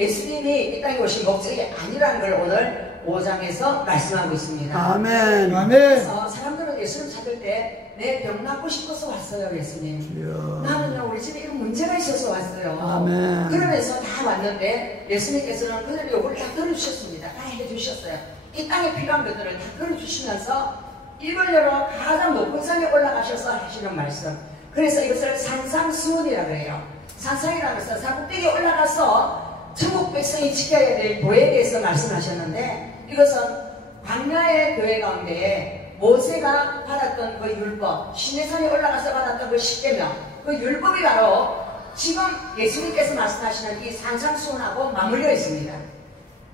예수님이 이 땅에 오신 목적이 아니라는 걸 오늘 5장에서 말씀하고 있습니다. 아멘. 아멘. 그래서 사람들은 예수님 찾을 때 내 병 낫고 싶어서 왔어요, 예수님. 나는요, 우리 집에 이런 문제가 있어서 왔어요. 아멘. 그러면서 다 왔는데 예수님께서는 그들의 요구를 다 들어주셨습니다. 다 해주셨어요. 이 땅에 필요한 것들을 다 들어주시면서 이걸로 가장 높은 산에 올라가셔서 하시는 말씀. 그래서 이것을 산상수훈이라고 해요. 산상이라는 것은 산꼭대기에 올라가서 천국 백성이 지켜야 될 도에 대해서 말씀하셨는데, 이것은 광야의 교회 가운데 모세가 받았던 그 율법, 시내산에 올라가서 받았던 그 십계명, 그 율법이 바로 지금 예수님께서 말씀하시는 이 산상수훈하고 맞물려 있습니다.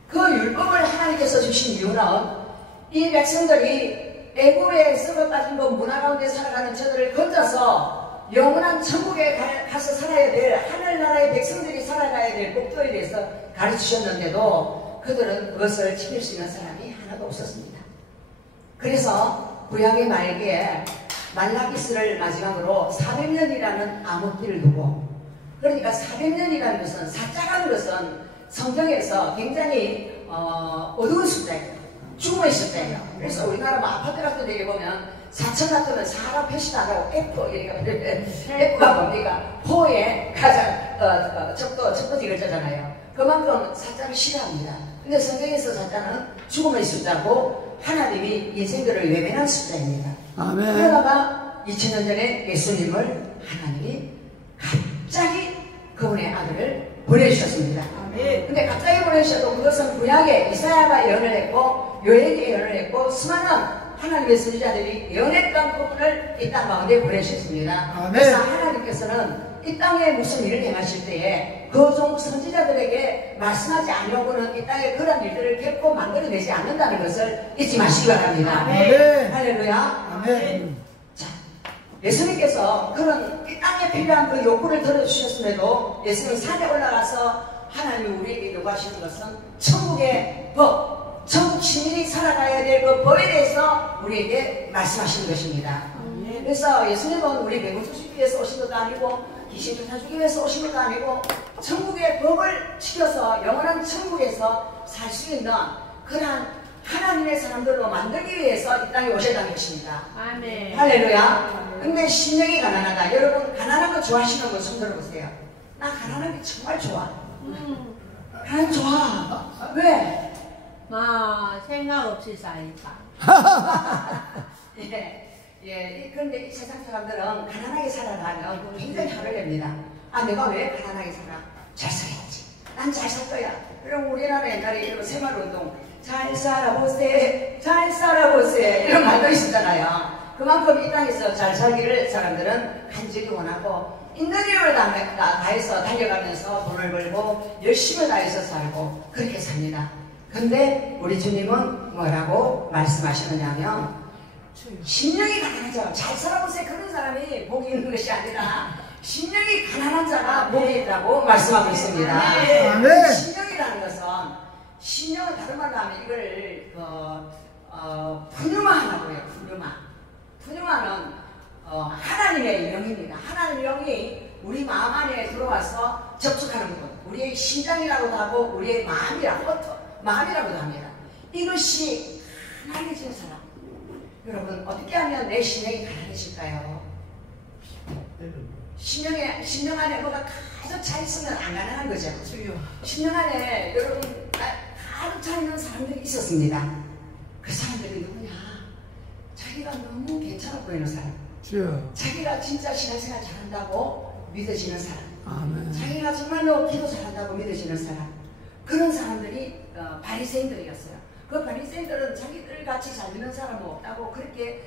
그 율법을 하나님께서 주신 이유는 이 백성들이 애굽에 썩어 빠진 그 문화 가운데 살아가는 저들을 건져서 영원한 천국에 가서 살아야 될 하늘나라의 백성들이 살아가야 될 목표에 대해서 가르치셨는데도 그들은 그것을 지킬 수 있는 사람이 하나도 없었습니다. 그래서 구약의 말기에 말라기스를 마지막으로 400년이라는 암흑기를 두고, 그러니까 400년이라는 것은 사자라는 것은 성경에서 굉장히 어두운 숫자예요. 죽음의 숫자예요. 그래서 우리나라 뭐 아파트 같은 데 보면 4천 같으면 사람 표시나라고 F 이렇게 F가 뭡니까? 포에 가장 첫 번째 글자잖아요. 그만큼 사자를 싫어합니다. 근데 성경에서 사자는 죽음의 숫자고 하나님이 인생들을 외면한 숫자입니다. 아멘. 그러다가 2000년 전에 예수님을 하나님이 갑자기 그분의 아들을 보내주셨습니다. 근데 갑자기 보내주셔도 그것은 구약에 이사야가 예언을 했고 요엘이 예언을 했고 수많은 하나님의 선지자들이 예언했던 부분을 이 땅 가운데 보내주셨습니다. 그래서 하나님께서는 이 땅에 무슨 일을 행하실 때에 그 종 선지자들에게 말씀하지 않으려고는 이 땅에 그런 일들을 결코 만들어내지 않는다는 것을 잊지 마시기 바랍니다. 아멘. 할렐루야. 아멘. 자, 예수님께서 그런 이 땅에 필요한 그 요구를 들어주셨음에도 예수님은 산에 올라가서 하나님이 우리에게 요구하시는 것은 천국의 법, 천국 시민이 살아가야 될 그 법에 대해서 우리에게 말씀하시는 것입니다. 그래서 예수님은 우리 배고 주시기 위해서 오신 것도 아니고 귀신 쫓아주기 위해서 오신 것도 아니고 천국의 법을 지켜서 영원한 천국에서 살 수 있는 그러한 하나님의 사람들로 만들기 위해서 이 땅에 오셨다는 것입니다. 아멘. 할렐루야. 근데 심령이 가난하다. 여러분 가난한 거 좋아하시는 분 손 들어보세요. 나 가난한 게 정말 좋아. 가난 좋아. 왜? 생각 없이 살다. 예, 그런데 이 세상 사람들은 가난하게 살아가면 굉장히 화를 냅니다. 아, 내가 왜 가난하게 살아? 잘 살아야지. 난 잘 살 거야. 그럼 우리나라 옛날에 이런 새마을운동, 잘 살아보세, 잘 살아보세, 이런 말도 있었잖아요. 그만큼 이 땅에서 잘 살기를 사람들은 간절히 원하고, 있는 힘을 다해서 달려가면서 돈을 벌고, 열심히 다해서 살고, 그렇게 삽니다. 근데 우리 주님은 뭐라고 말씀하시느냐면, 심령이 가난하죠. 잘 살아보세요. 그런 사람이 복이 있는 것이 아니라 심령이 가난한 자가 복이 있다고 말씀하고 있습니다. 아멘. 심령이라는 것은 심령은 다른 말로 하면 이걸 푸뉴마라고 해요. 푸뉴마는 하나님의 영입니다. 하나님의 영이 우리 마음 안에 들어와서 접촉하는 것, 우리의 심장이라고도 하고 우리의 마음이라고도 합니다. 이것이 가난해지는 사람. 여러분 어떻게 하면 내 심령이 가난해질까요? 심령 안에 뭐가 가득 차 있으면 안 가난한 거죠. 심령 안에 여러분 가득 차 있는 사람들이 있었습니다. 그 사람들이 누구냐? 자기가 너무 괜찮아 보이는 사람, 자기가 진짜 신앙생활 잘한다고 믿어지는 사람, 아멘. 자기가 정말로 기도 잘한다고 믿어지는 사람, 그런 사람들이 바리새인들이었어요. 그 바리새인들은 자기들 같이 잘 믿는 사람은 없다고 그렇게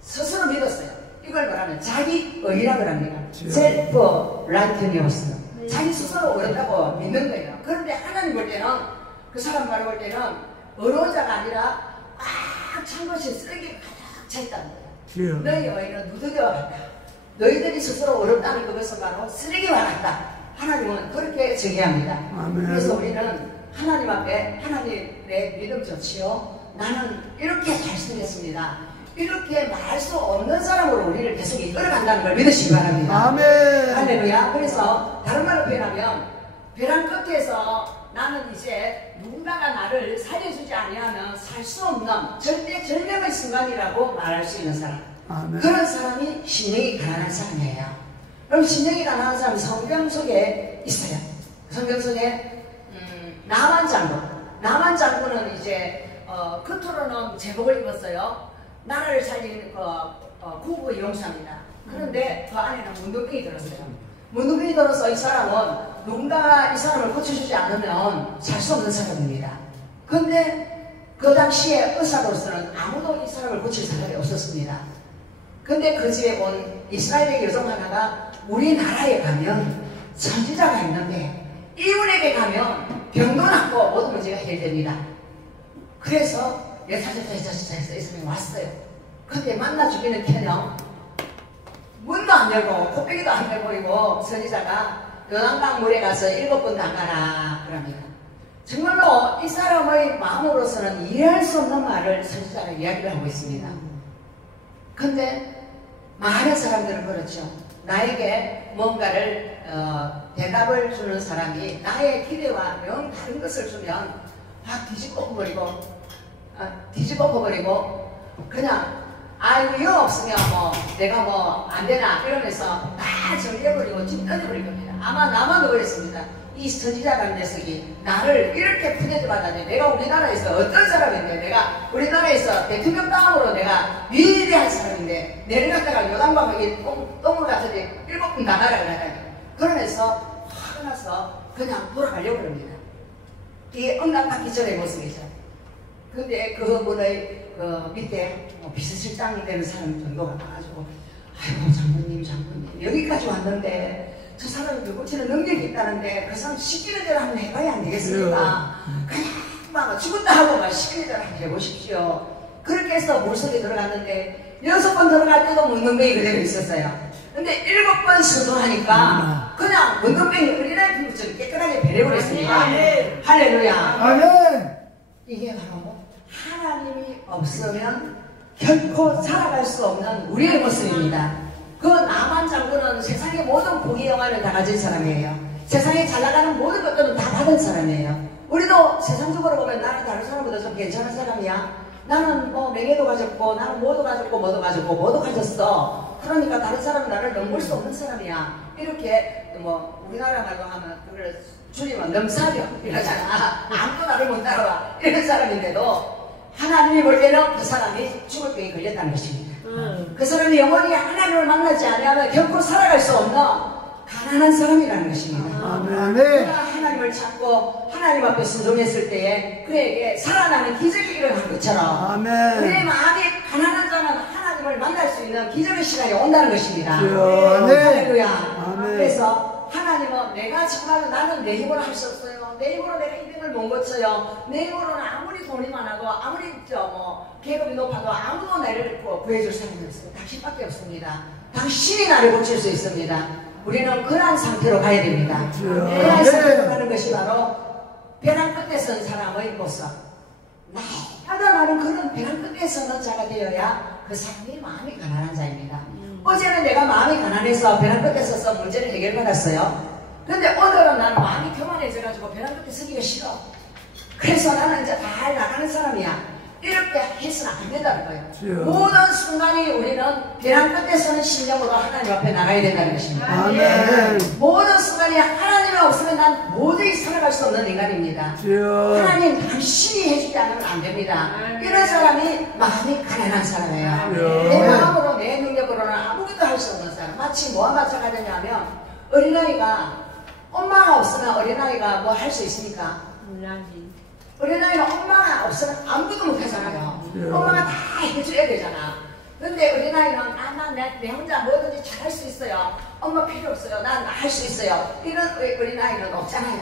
스스로 믿었어요. 이걸 말하면 자기 의라고 합니다. 셀프 라이트니어스. 자기 스스로 어렵다고 믿는 거예요. 그런데 하나님 볼 때는 그 사람 바로 볼 때는 어려운 자가 아니라 꽉 찬 것이 쓰레기가 가득 차 있다는 거예요. 너희 의는 누더기와 같다. 너희들이 스스로 어렵다는 그것은 바로 쓰레기와 같다. 하나님은 그렇게 정의합니다. 아멘. 그래서 우리는 하나님 앞에 하나님의 믿음 좋지요. 나는 이렇게 잘생겼습니다. 이렇게 말할 수 없는 사람으로 우리를 계속 이끌어간다는 걸 믿으시기 바랍니다. 아멘. 할렐루야. 그래서 다른 말로 표현하면 벼랑 끝에서 나는 이제 누군가가 나를 살려주지 아니하면 살 수 없는 절대 절명의 순간이라고 말할 수 있는 사람. 아멘. 그런 사람이 심령이 가난한 사람이에요. 그럼 심령이 가난한 사람은 성경 속에 있어요. 성경 속에 나만 장군은 이제 겉으로는 제복을 입었어요. 나라를 살린 국부의 용사입니다. 그런데 그 안에는 문둥병이 들었어요. 문둥병이 들어서 이 사람은 누군가 이 사람을 고쳐주지 않으면 살 수 없는 사람입니다. 그런데 그 당시에 의사로서는 아무도 이 사람을 고칠 사람이 없었습니다. 근데 그 집에 온 이스라엘의 여성 하나가 우리나라에 가면 선지자가 있는데 이분에게 가면 병도 낫고 모든 문제가 해결됩니다. 그래서 여사저사 이 사람이 왔어요. 근데 만나주기는 켜녕 문도 안 열고 코빼기도 안 열고 선지자가 요단강 물에 가서 7번 담가라 그럽니다. 정말로 이 사람의 마음으로서는 이해할 수 없는 말을 선지자가 이야기를 하고 있습니다. 근데 많은 사람들은 그렇죠. 나에게 뭔가를 대답을 주는 사람이 나의 기대와 영 다른 것을 주면 확 뒤집어 버리고 그냥 아이고 이거 없으면 뭐 내가 뭐 안 되나 이러면서 다 정리해버리고 집 던져버릴 겁니다. 아마 나만 그랬습니다. 이 선지자라는 녀석이 나를 이렇게 푸대받았는데 내가 우리나라에서 어떤 사람인데 내가 우리나라에서 대통령 땅으로 내가 위대한 사람인데 내를 갖다가 요단강에 똥을 갖다가 7번 나가라 그러다니 그러면서 화가 나서 그냥 돌아가려고 합니다. 이게 응답받기전의 모습이죠. 근데 그분의 밑에 비서실장이 되는 사람 정도가 나가지고 아이고 장모님 여기까지 왔는데 저 사람이 누구치는 능력이 있다는데 그 사람 시키는 대로 한번 해봐야 안 되겠습니까? 그냥 막 죽었다 하고 막 시키는 대로 한번 해보십시오. 그렇게 해서 물속에 들어갔는데 6번 들어갈 때도 문둥병이 그대로 있었어요. 근데 7번 수도하니까 그냥 문둥병이 어린아이 피부처럼 깨끗하게 배려버렸습니다. 할렐루야. 아멘. 이게 바로 하나님이 없으면 결코 살아갈 수 없는 우리의 모습입니다. 그 나만 장군은 세상의 모든 고기 영화를 다 가진 사람이에요. 세상에 잘 나가는 모든 것들은 다 받은 사람이에요. 우리도 세상적으로 보면 나는 다른 사람보다 좀 괜찮은 사람이야. 나는 뭐 명예도 가졌고 나는 뭐도 가졌고 뭐도 가졌어. 그러니까 다른 사람은 나를 넘볼 수 없는 사람이야. 이렇게 뭐 우리나라 말로 하면 그걸 주님은 넘사려 이러잖아. 아무도 나를 못 따라와 이런 사람인데도 하나님이 볼 때는 그 사람이 죽을 병에 걸렸다는 것입니다. 그 사람이 영원히 하나님을 만나지 않으면 결코 살아갈 수 없는 가난한 사람이라는 것입니다. 아멘. 그가 하나님을 찾고 하나님 앞에 순종했을 때에 그에게 살아나는 기적이 일어난 것처럼 아멘. 그의 마음이 가난한 자는 하나님을 만날 수 있는 기적의 시간이 온다는 것입니다. 아멘. 할렐루야. 아멘. 그래서 하나님은 내가 정말 나는 내 힘으로 할 수 없어요. 내 힘으로 내가 이 병을 못 고쳐요. 내 힘으로는 아무리 돈이 많아도 아무리 계급이 높아도 아무도 나를 구해줄 사람이 없어요. 당신밖에 없습니다. 당신이 나를 고칠 수 있습니다. 우리는 그러한 상태로 가야 됩니다. 그러한 상태로 가는 것이 바로 벼랑 끝에 선 사람의 모습. 날마다 나는 그런 벼랑 끝에 서는 자가 되어야 그 사람이 마음이 가난한 자입니다. 어제는 내가 마음이 가난해서 벼랑 끝에 서서 문제를 해결받았어요. 근데 오늘은 나는 마음이 교만해져가지고 벼랑 끝에 서기가 싫어. 그래서 나는 이제 잘 나가는 사람이야. 이렇게 해서는 안 된다는 거예요. 모든 순간이 우리는 벼랑 끝에 서는 심령으로 하나님 앞에 나가야 된다는 것입니다. 아멘. 모든 순간이 하나님이 없으면 난 도저히 살아갈 수 없는 인간입니다. 하나님 당신이 해주지 않으면 안 됩니다. 이런 사람이 마음이 가난한 사람이에요. 내 마음으로 내 능력으로는 아무것도 할 수 없는 사람. 마치 뭐와 마찬가지냐 하면 어린아이가 엄마가 없으면 어린아이가 뭐 할 수 있습니까? 어린아이는 엄마가 없으면 아무것도 못하잖아요. 엄마가 다 해줘야 되잖아. 근데 어린아이는 내 혼자 뭐든지 잘 할 수 있어요. 엄마 필요 없어요. 난 할 수 있어요. 이런 어린아이는 없잖아요.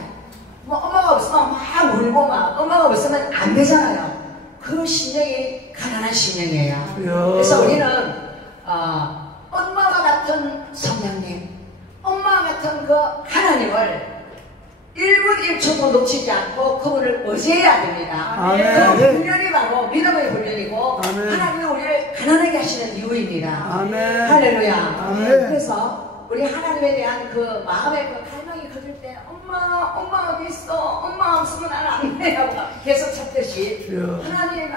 뭐 엄마가 없으면 막 울고 막 엄마가 없으면 안 되잖아요. 그 심령이 가난한 심령이에요. 그래서 우리는 엄마와 같은 성령님, 엄마와 같은 그 하나님을 1분 1초도 놓치지 않고 그분을 의지해야 됩니다. 그 훈련이 바로 믿음의 훈련이고 하나님이 우리를 가난하게 하시는 이유입니다. 할렐루야. 그래서 우리 하나님에 대한 그 마음의 그 갈망이 커질 때 엄마 어디 있어? 엄마 없어 말씀하셨듯이 주여.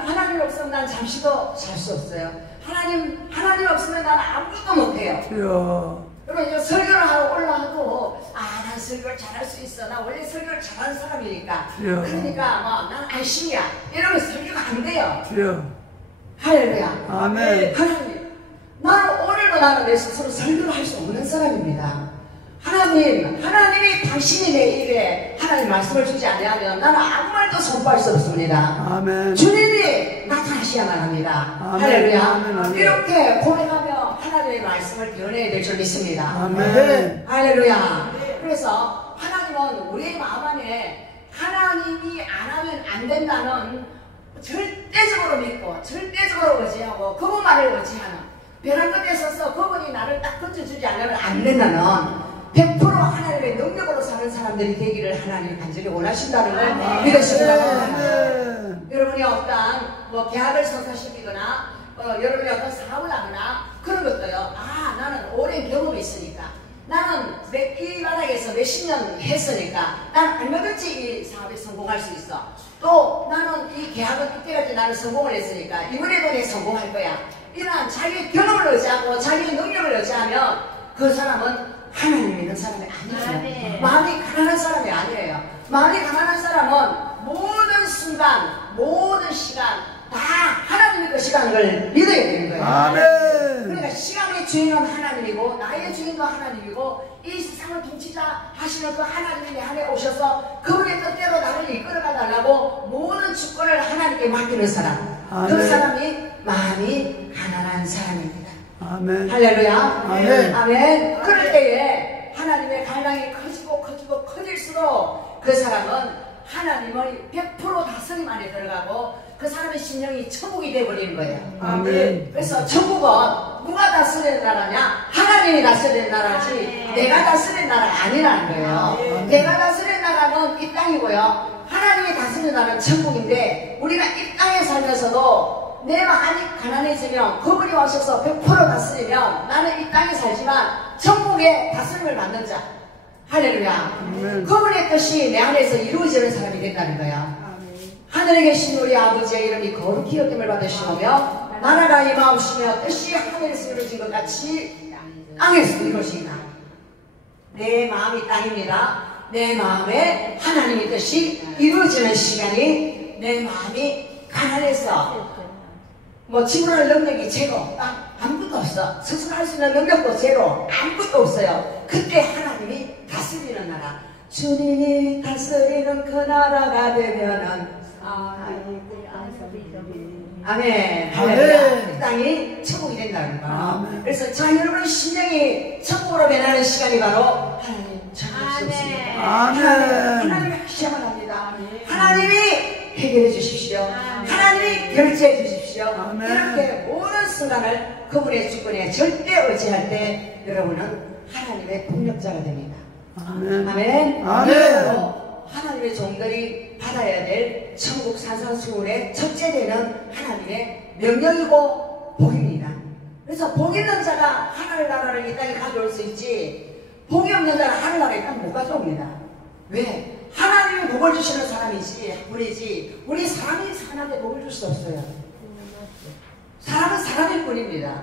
하나님 없으면 난 잠시도 살 수 없어요. 하나님 없으면 난 아무것도 못해요. 주여. 그리고 이제 설교를 하고 올라와도 난 설교를 잘할 수 있어. 나 원래 설교를 잘하는 사람이니까. 주여. 그러니까 난 안심이야. 이러면 설교가 안 돼요. 주여. 할렐루야. 아멘. 하나님, 오늘도 나는 내 스스로 설교를 할 수 없는 사람입니다. 하나님이 당신이 내 입에 하나님 말씀을 주지 않으면 나는 아무 말도 선포할 수 없습니다. 아멘. 주님이 나타나셔야만 합니다. 아멘. 할렐루야. 아멘. 아멘. 이렇게 고백하며 하나님의 말씀을 드러내야 될 줄 믿습니다. 아멘. 할렐루야. 그래서 하나님은 우리의 마음 안에 하나님이 안 하면 안 된다는 절대적으로 믿고 절대적으로 의지하고 그분만을 의지하는 벼랑 끝에 서서 그분이 나를 딱 던져주지 않으면 안 된다는 100% 하나님의 능력으로 사는 사람들이 되기를 하나님이 간절히 원하신다는 걸 믿으시기 바랍니다. 여러분이 어떤 계약을 성사시키거나 여러분이 어떤 사업을 하거나 그런 것도요. 나는 오랜 경험이 있으니까 나는 이 바닥에서 몇십 년 했으니까 나는 얼마든지 이 사업에 성공할 수 있어. 또 나는 이 계약은 이때까지 나는 성공을 했으니까 이번에도 내 성공할 거야. 이러한 자기의 경험을 의지하고 자기의 능력을 의지하면 그 사람은 하나님 믿는 사람이 아니에요. 마음이 가난한 사람이 아니에요. 마음이 가난한 사람은 모든 순간, 모든 시간 다 하나님의 그 시간을 믿어야 되는 거예요. 아멘. 그러니까 시간의 주인은 하나님이고 나의 주인도 하나님이고 이 세상을 통치자 하시는 그 하나님이 내 안에 오셔서 그분의 뜻대로 나를 이끌어가 달라고 모든 주권을 하나님께 맡기는 사람. 아멘. 그 사람이 마음이 가난한 사람입니다. 아멘. 할렐루야. 아멘. 아멘. 그럴 때에 하나님의 갈망이 커지고 커질수록 그 사람은 하나님의 100% 다스림 안에 들어가고 그 사람의 심령이 천국이 되어버리는 거예요. 아멘. 그래서 천국은 누가 다스리는 나라냐? 하나님이 다스리는 나라지 내가 다스리는 나라가 아니라는 거예요. 내가 다스리는 나라는 이 땅이고요. 하나님이 다스리는 나라는 천국인데 우리가 이 땅에 살면서도 내 마음이 가난해지면 그분이 오셔서 100% 다스리면 나는 이 땅에 살지만 천국의 다스림을 받는 자. 할렐루야. 그분의 뜻이 내 안에서 이루어지는 사람이 된다는 거야. 하늘에 계신 우리 아버지의 이름이 거룩히 여김을 받으시오며 나라가 임하옵시며 뜻이 하늘에서 이루어진 것 같이 땅에서 이루어지나. 내 마음이 땅입니다. 내 마음에 하나님의 뜻이 이루어지는 시간이 내 마음이 가난해서 지불할 능력이 제로, 아무것도 없어. 스스로 할 수 있는 능력도 제로, 아무것도 없어요. 그때 하나님이 다스리는 나라. 주님이 다스리는 그 나라가 되면은 아멘. 할렐루야. 이 땅이 천국이 된다는 거예요. 그래서 자 여러분의 심령이 천국으로 변하는 시간이 바로 하나님 천국이었습니다. 하나님이 하셔야만 합니다. 하나님이 해결해 주십시오. 하나님이 결제해 주십시오. 이렇게 모든 순간을 그분의 주권에 절대 의지할 때 여러분은 하나님의 폭력자가 됩니다. 아멘. 아멘. 하나님의 종들이 받아야 될 천국 산상수훈의 첫째 되는 하나님의 명령이고 복입니다. 그래서 복 있는 자가 하늘 나라를 이 땅에 가져올 수 있지 복이 없는 자는 하늘 나라에 딱 못 가져옵니다. 왜? 하나님이 복을 주시는 사람이지 우리 사람이 사람한테 복을 줄 수 없어요. 사람은 사람일 뿐입니다.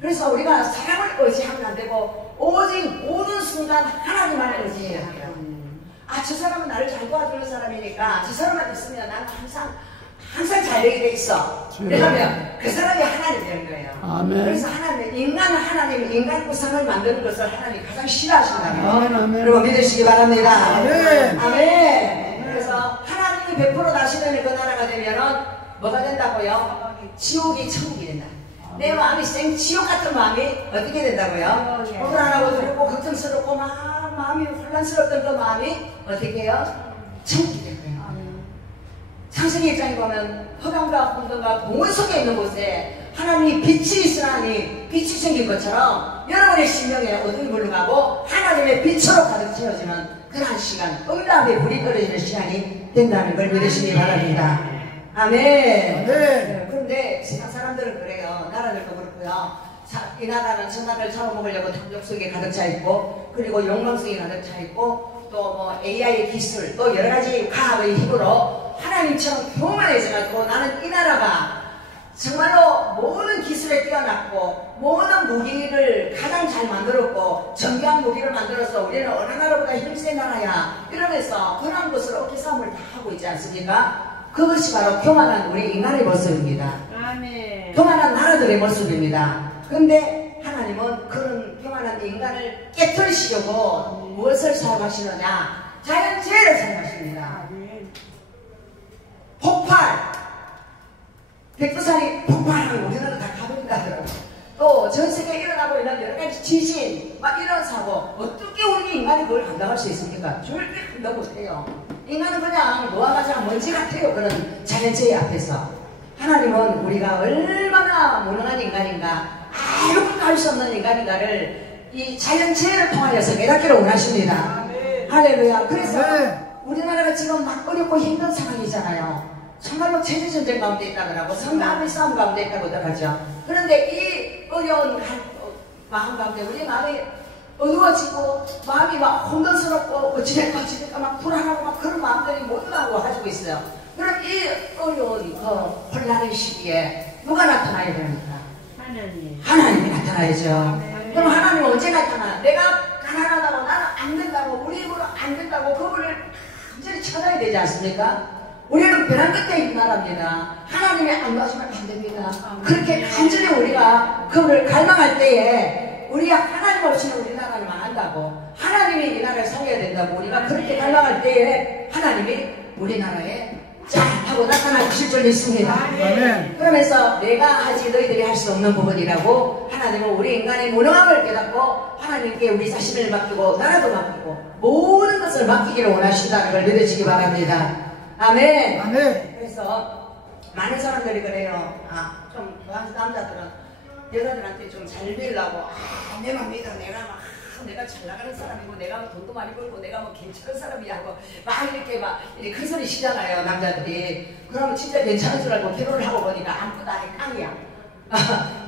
그래서 우리가 사람을 의지하면 안 되고 오직 모든 순간 하나님만을 의지해야 해요. 저 사람은 나를 잘 도와주는 사람이니까 저 사람만 있으면 나는 항상 잘 되게 돼 있어. 그러면 그 사람이 하나님이 되는 거예요. 아멘. 그래서 하나님이 인간 구상을 만드는 것을 하나님이 가장 싫어하신다면 여러분 믿으시기 바랍니다. 아멘. 그래서 하나님이 100% 다스리는 그 나라가 되면은 뭐가 된다고요? 지옥이 천국이 된다. 내 마음이 생지옥 같은 마음이 어떻게 된다고요? 불안하고 두렵고 걱정스럽고 마음이 혼란스럽던 그 마음이 어떻게 해요? 천국이 된 거예요. 창세기 1장에 보면 흑암과 혼돈과 공원 속에 있는 곳에 하나님이 빛이 있으나니 빛이 생긴 것처럼 여러분의 심령에 어둠이 물러가고 하나님의 빛으로 가득 채워지는 그러한 시간, 응답의 불이 떨어지는 시간이 된다는 걸 믿으시기 바랍니다. 아멘. 그런데 세상 사람들은 그래요. 나라들도 그렇고요. 이 나라는 저 나라를 잡아먹으려고 탐욕 속에 가득 차 있고 그리고 욕망 속에 가득 차 있고 또 뭐 AI 기술 또 여러 가지 과학의 힘으로 하나님처럼 교만해져가지고 나는 이 나라가 정말로 모든 기술에 뛰어났고 모든 무기를 가장 잘 만들었고 정교한 무기를 만들어서 우리는 어느 나라보다 힘센 나라야 이러면서 그런 것을 어깨 싸움을 다 하고 있지 않습니까? 그것이 바로 교만한 우리 인간의 모습입니다. 아멘. 교만한 나라들의 모습입니다. 근데 하나님은 그런 교만한 인간을 깨뜨리시려고 무엇을 사용하시느냐? 자연재해를 사용하십니다. 폭발! 백두산이 폭발하고 우리나라 다 가버린다 하더라고요. 또 전세계에 일어나고 있는 여러 가지 지진, 막 이런 사고, 어떻게 우리 인간이 그걸 감당할 수 있습니까? 절대 감당 못해요. 인간은 그냥 뭐와 가장 먼지 같아요. 그런 자연재해 앞에서. 하나님은 우리가 얼마나 무능한 인간인가, 아무것도 할 수 없는 인간인가를 이 자연재해를 통하여서 깨닫기를 원하십니다. 할렐루야. 그래서 우리나라가 지금 막 어렵고 힘든 상황이잖아요. 정말로 체제전쟁 가운데 있다고 하고 성가함의 싸움 가운데 있다고 하죠. 그런데 이 어려운 마음 가운데 우리 마음이 어두워지고 마음이 막 혼돈스럽고 어찌될까 막 불안하고 막 그런 마음들이 모두하고 가지고 있어요. 그럼 이 어려운 혼란의 시기에 누가 나타나야 됩니까? 하나님. 하나님이 나타나야죠. 그럼 하나님은 언제 나타나? 내가 가난하다고 나는 안 된다고 우리 힘으로 안 된다고 그거를 완전히 쳐놔야 되지 않습니까? 우리는 벼랑 끝에 있는 나라입니다. 하나님이 안 도와주면 안 됩니다. 그렇게 간절히 우리가 그걸 갈망할 때에 우리가 하나님 없이는 우리나라를 망한다고 하나님이 이 나라를 살려야 된다고 우리가 그렇게 갈망할 때에 하나님이 우리나라에 쫙 하고 나타나 주실 줄 믿습니다. 그러면서 내가 하지 너희들이 할 수 없는 부분이라고 하나님은 우리 인간의 무능함을 깨닫고 하나님께 우리 자신을 맡기고 나라도 맡기고 모든 것을 맡기기를 원하신다는 걸 믿으시기 바랍니다. 아멘. 아멘. 그래서 많은 사람들이 그래요. 좀 남자들은 여자들한테 좀 잘 빌라고 내만 믿어. 내가 잘 나가는 사람이고 내가 뭐 돈도 많이 벌고 내가 뭐 괜찮은 사람이야 하고 막 이렇게 큰 소리 치잖아요. 남자들이. 그러면 진짜 괜찮은 줄 알고 결혼을 하고 보니까 아무것도 아닌 깡이야.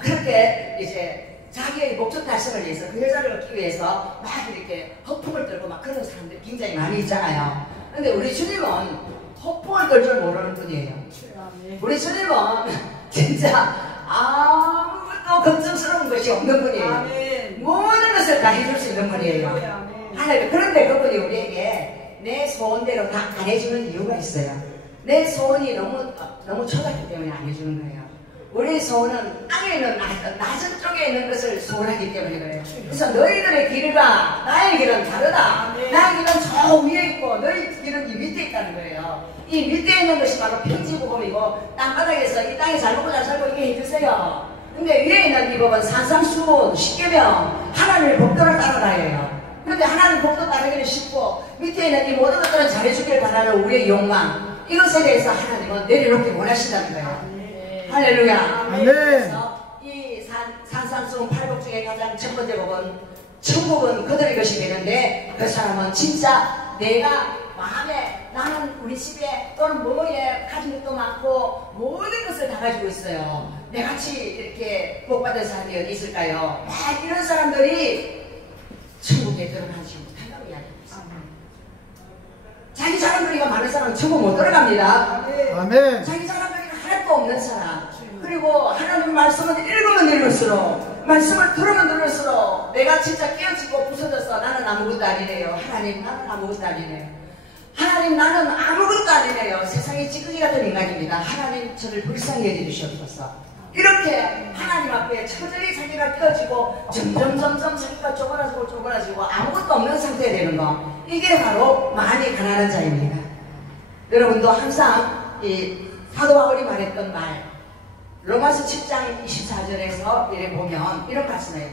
그렇게 이제 자기의 목적 달성을 위해서 그 여자를 얻기 위해서 막 이렇게 허풍을 떨고 막 그런 사람들이 굉장히 많이 있잖아요. 근데 우리 주님은 허풍을 떨 줄 모르는 분이에요. 우리 주님은 진짜 아무것도 걱정스러운 것이 없는 분이에요. 모든 것을 다 해줄 수 있는 분이에요. 하나님, 그런데 그분이 우리에게 내 소원대로 다 안 해주는 이유가 있어요. 내 소원이 너무 초작기 때문에 안 해주는 거예요. 우리 소원은 땅에 있는 낮은 쪽에 있는 것을 소원하기 때문에 그래요. 그래서 너희들의 길과 나의 길은 다르다. 나의 길은 저 위에 있고 너희 길은 이 밑에 있다는 거예요. 이 밑에 있는 것이 바로 평지복음이고 땅바닥에서 이 땅에 잘 먹고 잘 살고 이게 해주세요. 근데 위에 있는 이 법은 산상수훈, 십계명, 하나님의 법도를 따라가예요. 그런데 하나님 법도 따르기는 쉽고 밑에 있는 이 모든 것들은 잘해주길 바라는 우리의 욕망, 이것에 대해서 하나님은 내려놓기 원하신다는 거예요. 할렐루야. 그래서 이 산상수훈 8복 중에 가장 첫 번째 복은 천국은 그들의 것이 되는데 그 사람은 진짜 내가 마음에 나는 우리 집에 또는 뭐에 가진 것도 많고 모든 것을 다 가지고 있어요. 내같이 이렇게 복받은 사람이 어디 있을까요? 이런 사람들이 천국에 들어가지 못한다고 이야기하고 있습니다. 자기 자랑거리가 많은 사람은 천국 못 들어갑니다. 아멘. 자기 자랑거리가 하나도 없는 사람, 그리고 하나님 말씀을 읽으면 읽을수록 말씀을 들으면 들을수록 내가 진짜 깨어지고 부서져서 나는 아무것도 아니네요. 하나님, 나는 아무것도 아니네요. 하나님, 나는 아무것도 아니네요. 세상의 찌꺼기 같은 인간입니다. 하나님, 저를 불쌍히 여겨주시옵소서. 이렇게 하나님 앞에 처절히 자기가 깨어지고 점점 자기가 쪼그라지고 아무것도 없는 상태가 되는 거, 이게 바로 많이 가난한 자입니다. 여러분도 항상 이 사도 바울이 말했던 말, 로마서 7장 24절에서 이래 보면 이런 말씀이에요.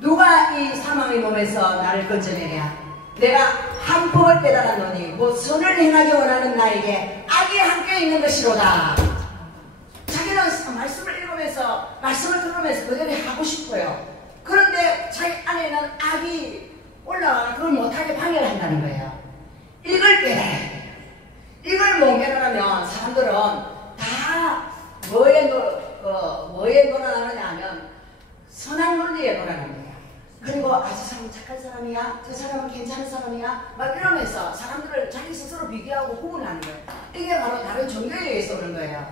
누가 이 사망의 몸에서 나를 건져내랴? 내가 한 법을 깨달았노니 뭐 선을 행하기 원하는 나에게 악이 함께 있는 것이로다. 자기는 말씀을 읽으면서 말씀을 들으면서 그대로 하고 싶어요. 그런데 자기 안에는 악이 올라와 그걸 못하게 방해를 한다는 거예요. 이걸 깨달아야 돼요. 이걸 못 깨달으면 사람들은 다 뭐에 놀아나느냐 하면 선악 논리에 놀아납니다. 그리고 저 사람은 착한 사람이야, 저 사람은 괜찮은 사람이야, 막 이러면서 사람들을 자기 스스로 비교하고 구분하는 거예요. 이게 바로 다른 종교에 의해서 그런 거예요.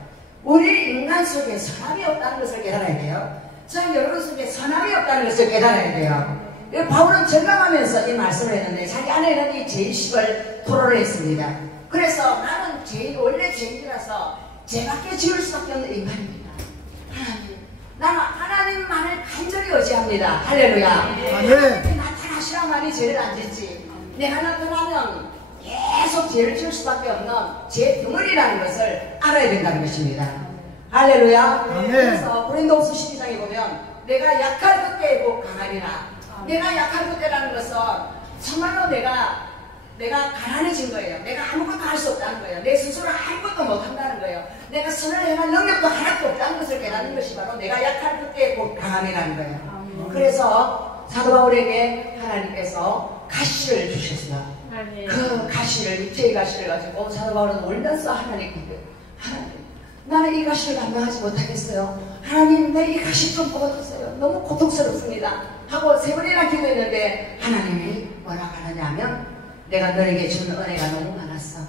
우리 인간 속에 선함이 없다는 것을 깨달아야 돼요. 저희 여러분 속에 선함이 없다는 것을 깨달아야 돼요. 바울은 절망하면서 이 말씀을 했는데 자기 안에는 이 죄의식을 토로를 했습니다. 그래서 나는 원래 죄인이라서 죄밖에 지을 수밖에 없는 인간입니다. 하나님, 나는 하나님만을 간절히 의지합니다. 할렐루야. 하나님이 나타나시라만이 죄를 안 짓지. 내가 나타나면 계속 죄를 지을 수밖에 없는 죄 덩어리라는 것을 알아야 된다는 것입니다. 할렐루야. 그래서 고린도후서 12장에 보면 내가 약할 그때 곧 강하리라. 내가 약할 그때라는 것은 정말로 내가 가난해진 거예요. 내가 아무것도 할 수 없다는 거예요. 내 스스로 아무것도 못한다는 거예요. 내가 선을 행할 능력도 하나도 없다는 것을 깨닫는 것이 바로 내가 약할 그때 곧 강함이라는 거예요. 그래서 사도 바울에게 하나님께서 가시를 주셨어요. 그 가시를, 육체의 가시를 가지고 사도 바울은 울면서 하나님께, 하나님, 나는 이 가시를 감당하지 못하겠어요. 하나님, 내 이 가시 좀 뽑아주세요. 너무 고통스럽습니다. 하고 3번이나 기도했는데 하나님이 뭐라고 하느냐면, 내가 너에게 준 은혜가 너무 많았어.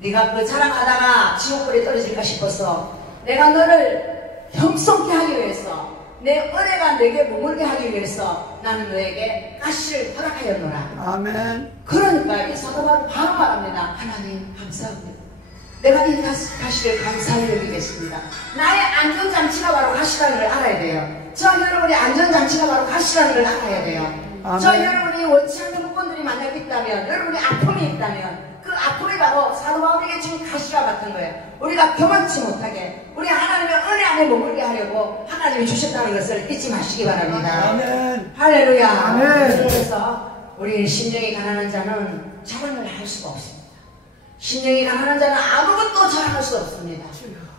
네가 그 자랑하다가 지옥불에 떨어질까 싶어서 내가 너를 형성케 하기 위해서, 내 은혜가 내게 머물게 하기 위해서 나는 너에게 가시를 허락하였노라. 아멘. 그러니까 이 사도 바울은 바로 말합니다. 하나님 감사합니다. 내가 이 가시를 감사히 여기겠습니다. 나의 안전장치가 바로 가시라는 걸 알아야 돼요. 저 여러분의 안전장치가 바로 가시라는 걸 알아야 돼요. 아멘. 저 여러분이 원치 않는 부분들이 만약 있다면, 여러분의 아픔이 있다면 그 아픔이 바로 사도 바울에게 지금 가시와 같은 거예요. 우리가 경험치 못하게, 우리 하나님의 은혜 안에 머물게 하려고 하나님이 주셨다는 것을 잊지 마시기 바랍니다. 아멘. 할렐루야. 아멘. 그래서 우리 심령이 가난한 자는 자랑을 할 수가 없습니다. 심령이 가난한 자는 아무것도 자랑할 수 없습니다.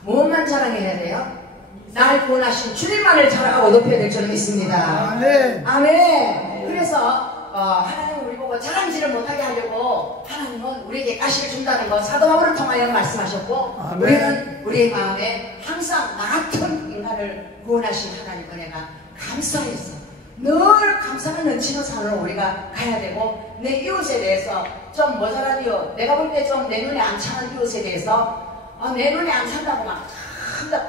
무엇만 자랑해야 돼요? 날 구원하신 주님만을 자랑하고 높여야 될 줄은 믿습니다. 아멘. 아멘. 그래서 하나님은 우리 보고 자랑질을 못하게 하려고 하나님은 우리에게 가시를 준다는 거 사도 바울을 통하여 말씀하셨고, 아멘. 우리는 우리의 마음에 항상 나 같은 인간을 구원하신 하나님 은혜가 감사해서 늘 감사가 넘치는 산으로 우리가 가야 되고, 내 이웃에 대해서 좀 모자라디요, 내가 볼 때 좀 내 눈에 안 차는 이웃에 대해서 내 눈에 안 찬다고 막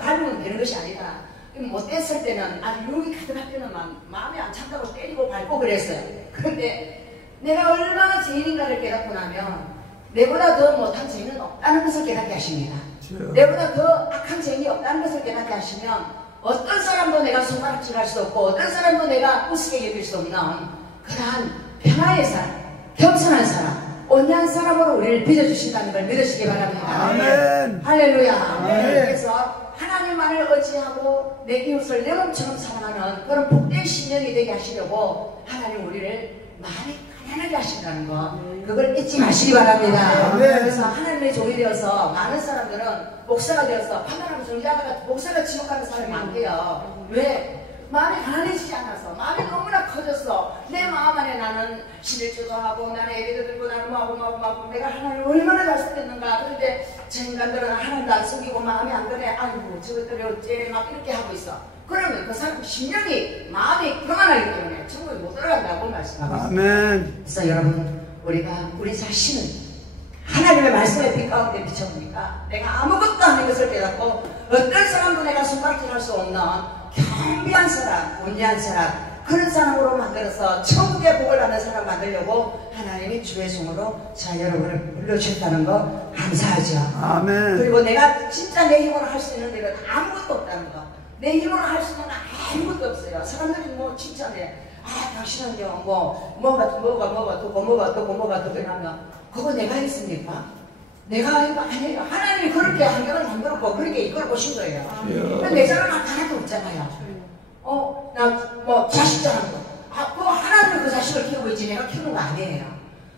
밟으면 되는 것이 아니다. 못됐을 때는 아주 욕이 가득할 때는 마음에 안 찬다고 때리고 밟고 그랬어요. 그런데 내가 얼마나 죄인인가를 깨닫고 나면 내보다 더 못한 죄인은 없다는 것을 깨닫게 하십니다. 내보다 더 악한 죄인이 없다는 것을 깨닫게 하시면 어떤 사람도 내가 손가락질할 수 없고 어떤 사람도 내가 우습게 여길 수 없는 그러한 평화의 사람, 겸손한 사람, 온유한 사람으로 우리를 빚어주신다는 걸 믿으시기 바랍니다. 아멘. 할렐루야. 아멘. 그래서 하나님만을 의지하고 내 이웃을 내 몸처럼 사랑하는 그런 복된 심령이 되게 하시려고 하나님 우리를 많이 가난하게 하신다는 거, 그걸 잊지 마시기 바랍니다. 아멘. 그래서 하나님의 종이 되어서 많은 사람들은 목사가 되어서 판단하고 정리하다가 목사가 지옥 가는 사람이 많대요. 왜? 마음이 가난해지지 않아서, 마음이 너무나 커졌어. 내 마음 안에 나는 11조도 하고 나는 예배도 드리고 나는 뭐하고 내가 하나님을 얼마나 잘 섬겼는가. 그런데 저 인간들은 하나님도 안 섬기고 마음이 안 그래. 아이고 저것들이 어째 막 이렇게 하고 있어. 그러면 그 사람 심령이, 마음이 평안하기 때문에 천국에 못 들어간다고 말씀하고 있습니다. 아멘. 그래서 여러분, 우리가 우리 자신을 하나님의 말씀의 빛 가운데 비춰보니까 내가 아무것도 아닌 것을 깨닫고, 어떤 사람도 내가 손가락질할 수 없는 경비한 사람, 온유한 사람, 그런 사람으로 만들어서 천국의 복을 받는 사람 만들려고 하나님이 주의 종으로 자 여러분을 불러주셨다는 거 감사하죠. 아멘. 그리고 내가 진짜 내 힘으로 할 수 있는 일은 아무것도 없다는 거. 내 힘으로 할 수 있는 건 아무것도 없어요. 사람들이 뭐 칭찬해. 당신은요 뭐가 또 이러면 그거 내가 했습니까? 내가 한 거 아니에요. 하나님이 그렇게 환경을 만들었고 그렇게 이끌어 보신 거예요. 내 자랑 하나도 없잖아요. 나 뭐 자식 자랑도. 그거 하나님이 그 자식을 키우고 있지 내가 키우는 거 아니에요.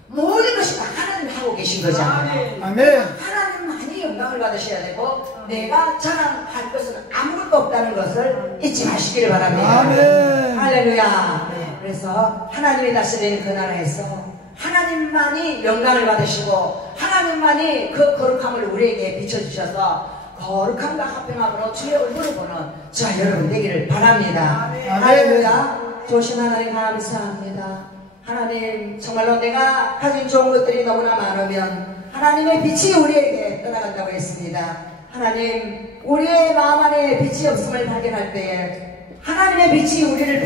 모든 것이 다 하나님이 하고 계신 거잖아요. 아멘. 하나님만이 영광을 받으셔야 되고 내가 자랑할 것은 아무것도 없다는 것을 잊지 마시기를 바랍니다. 아멘. 할렐루야. 그래서 하나님이 다스리는 그 나라에서 하나님만이 영광을 받으시고 하나님만이 그 거룩함을 우리에게 비춰주셔서 거룩함과 화평함으로 주의 얼굴을 보는 저 여러분 되기를 바랍니다. 할렐루야. 좋으신 하나님 감사합니다. 하나님 정말로 내가 가진 좋은 것들이 너무나 많으면 하나님의 빛이 우리에게 떠나간다고 했습니다. 하나님 우리의 마음 안에 빛이 없음을 발견할 때에 하나님의 빛이 우리를